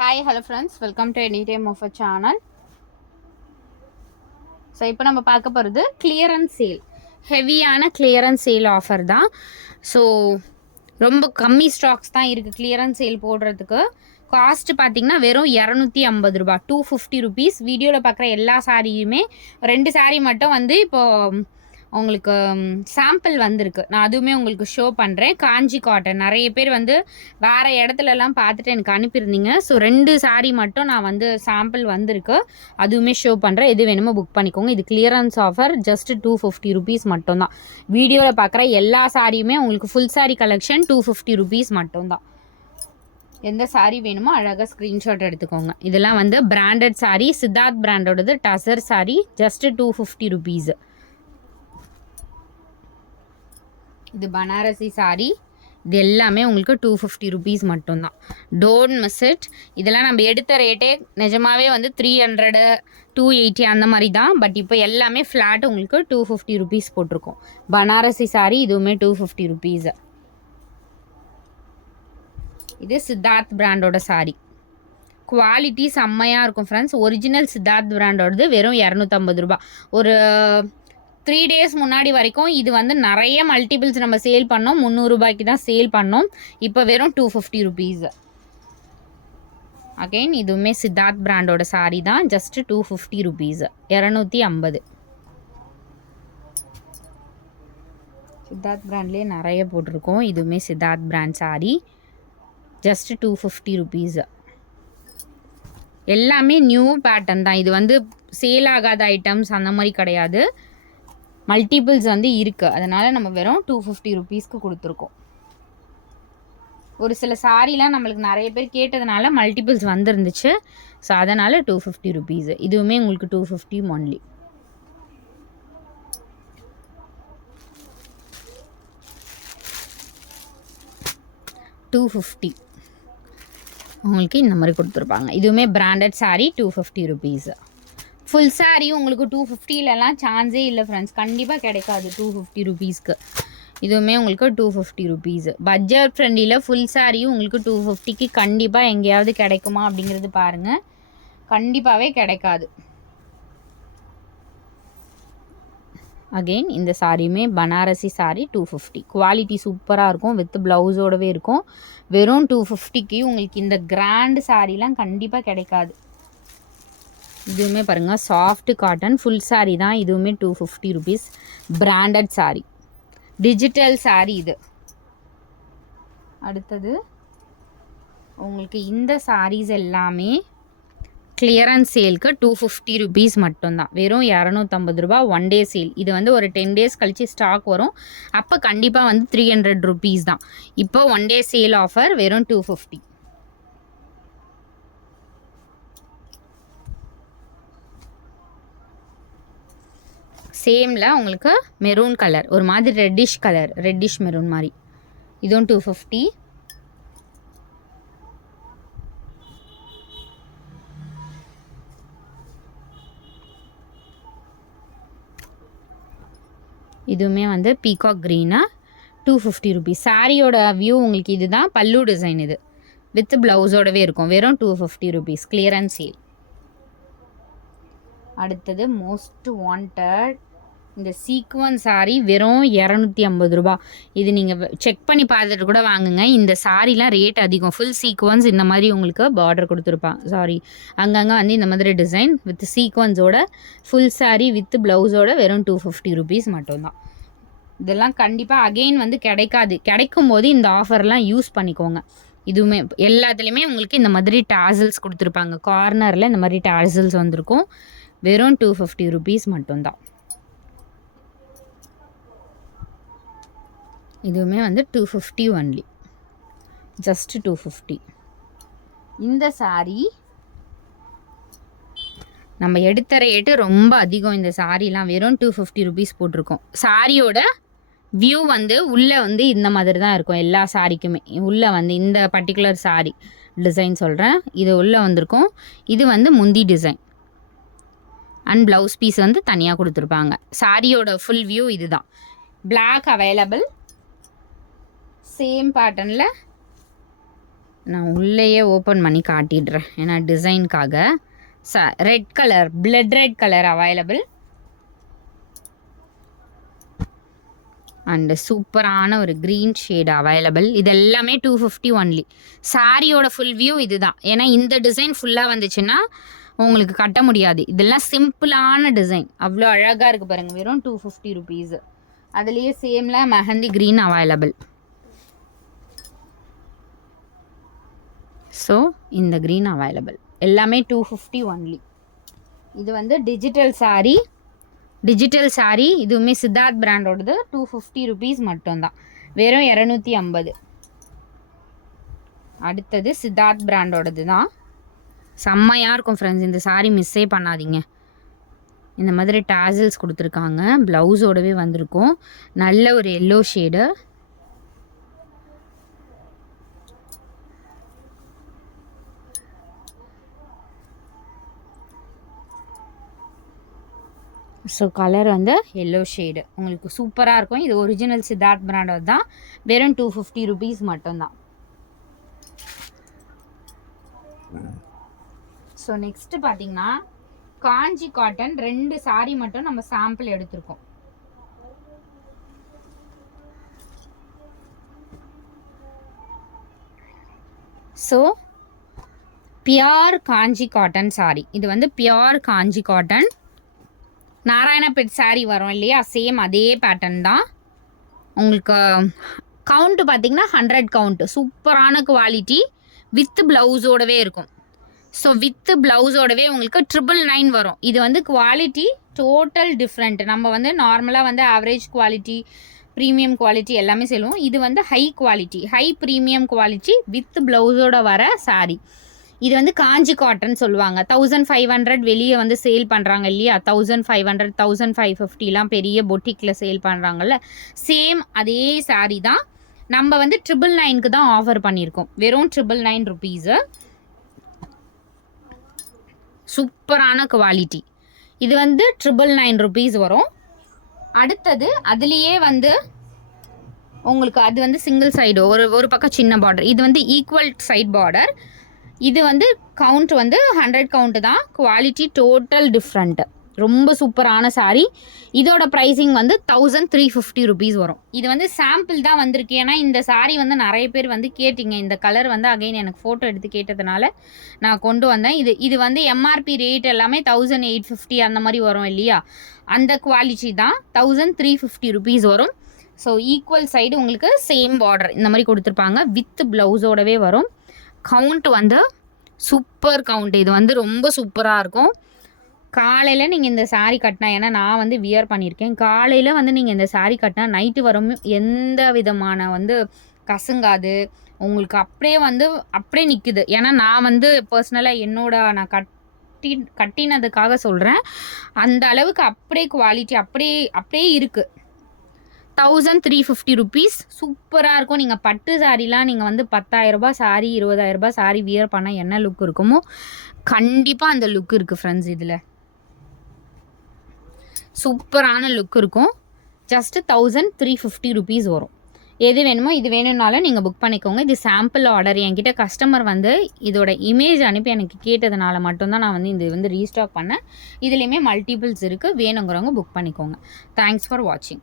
Hi hello friends, welcome to any time of a channel. So இப்போ நம்ம பார்க்க போகிறது கிளியரன்ஸ் சேல், ஹெவியான கிளியரன்ஸ் சேல் ஆஃபர் தான். ஸோ ரொம்ப கம்மி ஸ்டாக்ஸ் தான் இருக்குது கிளியரன்ஸ் சேல் போடுறதுக்கு. காஸ்ட் பார்த்தீங்கன்னா வெறும் 250 ரூபா, 250 ருபீஸ். வீடியோவில் பார்க்குற எல்லா சாரியுமே 2 சாரீ மட்டும் வந்து இப்போது உங்களுக்கு சாம்பிள் வந்திருக்கு. நான் அதுவுமே உங்களுக்கு ஷோ பண்ணுறேன். காஞ்சி காட்டன் நிறைய பேர் வந்து வேறு இடத்துலலாம் பார்த்துட்டு எனக்கு அனுப்பியிருந்தீங்க. ஸோ 2 சாரீ மட்டும் நான் வந்து சாம்பிள் வந்திருக்கு, அதுவுமே ஷோ பண்ணுறேன். எது வேணுமோ புக் பண்ணிக்கோங்க. இது கிளியரன்ஸ் ஆஃபர், ஜஸ்ட் 250 ருபீஸ் மட்டும்தான். வீடியோவில் பார்க்குற எல்லா சாரியுமே உங்களுக்கு ஃபுல் சாரீ கலெக்ஷன் 250 ருபீஸ் மட்டும்தான். எந்த சாரீ வேணுமோ அழகாக ஸ்க்ரீன்ஷாட் எடுத்துக்கோங்க. இதெல்லாம் வந்து பிராண்டட் சாரீ, சித்தார்த் பிராண்டோடது டசர் சாரீ, ஜஸ்ட் 250 ருபீஸ். இது பனாரசி சாரீ, இது எல்லாமே உங்களுக்கு 250 ருபீஸ் மட்டும்தான். Don't miss it. இதெல்லாம் நம்ம எடுத்த ரேட்டே நிஜமாவே வந்து 300 280 அந்த மாதிரி தான். பட் இப்போ எல்லாமே ஃப்ளாட் உங்களுக்கு 250 ருபீஸ் போட்டிருக்கோம். பனாரசி சாரீ இதுவுமே 250 ருபீஸ். இது சித்தார்த் பிராண்டோட சாரீ, குவாலிட்டி செம்மையாக இருக்கும் ஃப்ரெண்ட்ஸ். ஒரிஜினல் சித்தார்த் பிராண்டோடது வெறும் 250 ரூபா. ஒரு 3 டேஸ் முன்னாடி வரைக்கும் இது வந்து நிறைய மல்டிபிள்ஸ் நம்ம சேல் பண்ணோம், 300 ரூபாய்க்கு தான் சேல் பண்ணோம். இப்போ வெறும் 250 ருபீஸ். அகெயின் இதுவுமே சித்தார்த் பிராண்டோட சாரீ தான், ஜஸ்ட் 250 ருபீஸ், 250. சித்தார்த் பிராண்ட்லேயே நிறைய போட்டிருக்கோம். இதுவுமே Siddharth brand sari, just 250 rupees. எல்லாமே நியூ பேட்டர்ன் தான். இது வந்து சேல் ஆகாத ஐட்டம்ஸ் அந்த மாதிரி கிடையாது, மல்டிபிள்ஸ் வந்து இருக்குது. அதனால் நம்ம வெறும் 250 ருபீஸ்க்கு கொடுத்துருக்கோம். ஒரு சில சாரீலாம் நம்மளுக்கு நிறைய பேர் கேட்டதுனால மல்டிபிள்ஸ் வந்துருந்துச்சு. ஸோ அதனால் 250 ருபீஸ். இதுவுமே உங்களுக்கு 250 ஒன்லி. $250 உங்களுக்கு இந்த மாதிரி கொடுத்துருப்பாங்க. இதுவுமே branded sari, 250 rupees. Full sari உங்களுக்கு 250லலாம் சான்ஸே இல்லை ஃப்ரெண்ட்ஸ், கண்டிப்பாக கிடைக்காது 250 ருபீஸ்க்கு. இதுவுமே உங்களுக்கு 250 ருபீஸ். பட்ஜெட் ஃப்ரெண்ட்லியில் ஃபுல் சாரியும் உங்களுக்கு 250க்கு கண்டிப்பாக எங்கேயாவது கிடைக்குமா அப்படிங்கிறது பாருங்கள், கண்டிப்பாகவே கிடைக்காது. அகெயின் இந்த சாரியுமே பனாரசி சாரீ 250. குவாலிட்டி சூப்பராக இருக்கும், வித் ப்ளவுஸோடவே இருக்கும். வெறும் 250க்கு உங்களுக்கு இந்த கிராண்ட் சாரீலாம் கண்டிப்பாக கிடைக்காது. இதுவுமே பாருங்கள் சாஃப்ட் காட்டன் ஃபுல் சாரீ தான். இதுவுமே 250 rupees. Branded sari, digital sari இது. அடுத்தது உங்களுக்கு இந்த சாரீஸ் எல்லாமே கிளியரன்ஸ் சேலுக்கு 250 ருபீஸ் மட்டும்தான். வெறும் 250 ரூபா, 1 டே சேல். இது வந்து ஒரு 10 டேஸ் கழித்து ஸ்டாக் வரும், அப்போ கண்டிப்பாக வந்து 300 ருபீஸ் தான். இப்போ 1 டே சேல் ஆஃபர் வெறும் 250. சேமில் உங்களுக்கு மெரூன் கலர், ஒரு மாதிரி ரெட்டிஷ் கலர், ரெட்டிஷ் மெரூன் மாதிரி. இதுவும் 250. இதுவுமே வந்து பீகாக் க்ரீனா, 250 ருபீஸ். சாரியோட வியூ உங்களுக்கு இதுதான். பல்லு டிசைன் இது வித் ப்ளவுஸோடவே இருக்கும். வெறும் 250 ருபீஸ், கிளியரன்ஸ் சேல். அடுத்தது மோஸ்ட் வாண்டட் இந்த சீக்வன் சாரீ, வெறும் 250 ரூபா. இது நீங்கள் செக் பண்ணி பார்த்துட்டு கூட வாங்குங்க. இந்த சாரீலாம் ரேட் அதிகம். ஃபுல் சீக்வன்ஸ் இந்த மாதிரி உங்களுக்கு பார்டர் கொடுத்துருப்பாங்க. சாரி, அங்கங்கே வந்து இந்த மாதிரி டிசைன் வித் சீக்வன்ஸோட ஃபுல் சாரீ வித் ப்ளவுஸோட வெறும் 250 ருபீஸ் மட்டும்தான். இதெல்லாம் கண்டிப்பாக அகெயின் வந்து கிடைக்காது. கிடைக்கும் போது இந்த ஆஃபர்லாம் யூஸ் பண்ணிக்கோங்க. இதுவுமே எல்லாத்துலேயுமே உங்களுக்கு இந்த மாதிரி டாசல்ஸ் கொடுத்துருப்பாங்க. கார்னரில் இந்த மாதிரி டாசல்ஸ் வந்திருக்கும். வெறும் 250 ருபீஸ் மட்டும்தான். இதுவுமே வந்து 250 ஒன்லி, ஜஸ்ட் 250. இந்த சாரீ நம்ம எடுத்த ரேட்டு ரொம்ப அதிகம். இந்த சாரீலாம் வெறும் 250 ருபீஸ் போட்டிருக்கோம். சாரியோட வியூ வந்து உள்ளே வந்து இந்த மாதிரி தான் இருக்கும். எல்லா சாரிக்குமே உள்ளே வந்து இந்த பர்டிகுலர் சாரீ டிசைன் சொல்கிறேன், இது உள்ளே வந்திருக்கும். இது வந்து முந்தி டிசைன் அண்ட் ப்ளவுஸ் பீஸ் வந்து தனியாக கொடுத்துருப்பாங்க. சாரியோட ஃபுல் வியூ இது தான். பிளாக் அவைலபிள், சேம் பேட்டர்னில் நான் உள்ளேயே ஓப்பன் பண்ணி காட்டிடுறேன், ஏன்னா டிசைனுக்காக. Red colour, blood red colour available. And சூப்பரான ஒரு க்ரீன் ஷேடு அவைலபிள். இது எல்லாமே 250 ஒன்லி. சாரியோட ஃபுல் வியூ இது தான். ஏன்னா இந்த டிசைன் ஃபுல்லாக வந்துச்சுன்னா உங்களுக்கு கட்ட முடியாது. இதெல்லாம் சிம்பிளான டிசைன், அவ்வளோ அழகாக இருக்குது பாருங்கள். வெறும் 250 ருபீஸு. அதுலேயே சேமில் மெஹந்தி க்ரீன் அவைலபிள். ஸோ இந்த க்ரீன் அவைலபிள். எல்லாமே 250 ஒன்லி. இது வந்து டிஜிட்டல் சாரீ. இதுவுமே சித்தார்த் பிராண்டோடது. 250 ருபீஸ் மட்டும்தான், வெறும் 250. அடுத்தது சித்தார்த் பிராண்டோடது தான். செம்மையாக இருக்கும் ஃப்ரெண்ட்ஸ். இந்த சாரீ மிஸ்ஸே பண்ணாதீங்க. இந்த மாதிரி டாசல்ஸ் கொடுத்துருக்காங்க, ப்ளவுஸோடவே வந்திருக்கும். நல்ல ஒரு எல்லோ ஷேடு. ஸோ கலர் வந்து எல்லோ ஷேடு, உங்களுக்கு சூப்பராக இருக்கும். இது ஒரிஜினல் சித்தார்த் பிராண்டோட தான். வெறும் 250 ருபீஸ் மட்டும்தான். ஸோ நெக்ஸ்ட்டு பார்த்தீங்கன்னா காஞ்சி காட்டன் 2 சாரீ மட்டும் நம்ம சாம்பிள் எடுத்திருக்கோம். ஸோ பியோர் காஞ்சி காட்டன் சாரீ. இது வந்து பியோர் காஞ்சி காட்டன். நாராயணபேட் சாரீ வரும் இல்லையா, சேம் அதே பேட்டர்ன் தான். உங்களுக்கு கவுண்ட்டு பார்த்தீங்கன்னா 100 கவுண்ட். சூப்பரான குவாலிட்டி வித் ப்ளவுஸோடவே இருக்கும். ஸோ வித் ப்ளவுஸோடவே உங்களுக்கு 999 வரும். இது வந்து குவாலிட்டி டோட்டல் டிஃப்ரெண்ட். நம்ம வந்து நார்மலாக வந்து ஆவரேஜ் குவாலிட்டி, ப்ரீமியம் குவாலிட்டி எல்லாமே சொல்லுவோம். இது வந்து high quality, high premium quality with ப்ளவுஸோட வர சாரீ. இது வந்து காஞ்சி காட்டன் சொல்லுவாங்க. 1500 வெளியே வந்து சேல் பண்ணுறாங்க இல்லையா, 1500 1550லாம் பெரிய பொட்டிக்கில் சேல் பண்ணுறாங்கல்ல, சேம் அதே சாரீ தான். நம்ம வந்து 999க்கு தான் ஆஃபர் பண்ணியிருக்கோம். வெறும் 999 ருபீஸு. சூப்பரான குவாலிட்டி. இது வந்து 999 ருபீஸ் வரும். அடுத்தது அதுலேயே வந்து உங்களுக்கு அது வந்து சிங்கிள் சைடு, ஒரு பக்கம் சின்ன பார்டர். இது வந்து ஈக்குவல் சைட் பார்டர். இது வந்து கவுண்ட் வந்து 100 கவுண்ட் தான். Quality total different. ரொம்ப சூப்பரான சாரீ. இதோட ப்ரைஸிங் வந்து 1350 ருபீஸ் வரும். இது வந்து சாம்பிள் தான் வந்திருக்கு. ஏன்னா இந்த சாரீ வந்து நிறைய பேர் வந்து கேட்டிங்க. இந்த கலர் வந்து அகைன் எனக்கு ஃபோட்டோ எடுத்து கேட்டதுனால நான் கொண்டு வந்தேன். இது வந்து எம்ஆர்பி ரேட் எல்லாமே 1850 அந்த மாதிரி வரும் இல்லையா, அந்த குவாலிட்டி தான். 1350 ருபீஸ் வரும். ஸோ ஈக்குவல் சைடு உங்களுக்கு சேம் பார்டர் இந்த மாதிரி கொடுத்துருப்பாங்க. வித் ப்ளவுஸோடவே வரும். கவுண்ட் வந்து சூப்பர் கவுண்ட். இது வந்து ரொம்ப சூப்பராக இருக்கும். காலையில் நீங்கள் இந்த சாரீ கட்டினா, ஏன்னா நான் வந்து வியர் பண்ணியிருக்கேன், காலையில் வந்து நீங்கள் இந்த சாரீ கட்டினா நைட்டு வரும் எந்த விதமான வந்து கசங்காது. உங்களுக்கு அப்படியே நிற்குது. ஏன்னா நான் வந்து பர்சனலாக நான் கட்டினதுக்காக சொல்கிறேன். அந்த அளவுக்கு அப்படியே குவாலிட்டி அப்படியே இருக்குது. 1350 ருபீஸ். சூப்பராக இருக்கும். நீங்கள் பட்டு சாரீலாம் நீங்கள் வந்து 10,000 ரூபாய் சாரீ, 20,000 ரூபாய் சாரீ வியர் பண்ணால் என்ன லுக் இருக்குமோ கண்டிப்பாக அந்த லுக் இருக்குது ஃப்ரெண்ட்ஸ். இதில் சூப்பரான லுக் இருக்கும். ஜஸ்ட்டு 1350 ருபீஸ் வரும். எது வேணுமோ இது வேணும்னாலும் நீங்கள் புக் பண்ணிக்கோங்க. இது சாம்பிள் ஆர்டர். என்கிட்ட கஸ்டமர் வந்து இதோட இமேஜ் அனுப்பி எனக்கு கேட்டதுனால மட்டும்தான் நான் வந்து இது வந்து ரீஸ்டாக் பண்ணேன். இதுலேயுமே மல்டிபிள்ஸ் இருக்குது. வேணுங்கிறவங்க புக் பண்ணிக்கோங்க. தேங்க்ஸ் ஃபார் வாட்சிங்.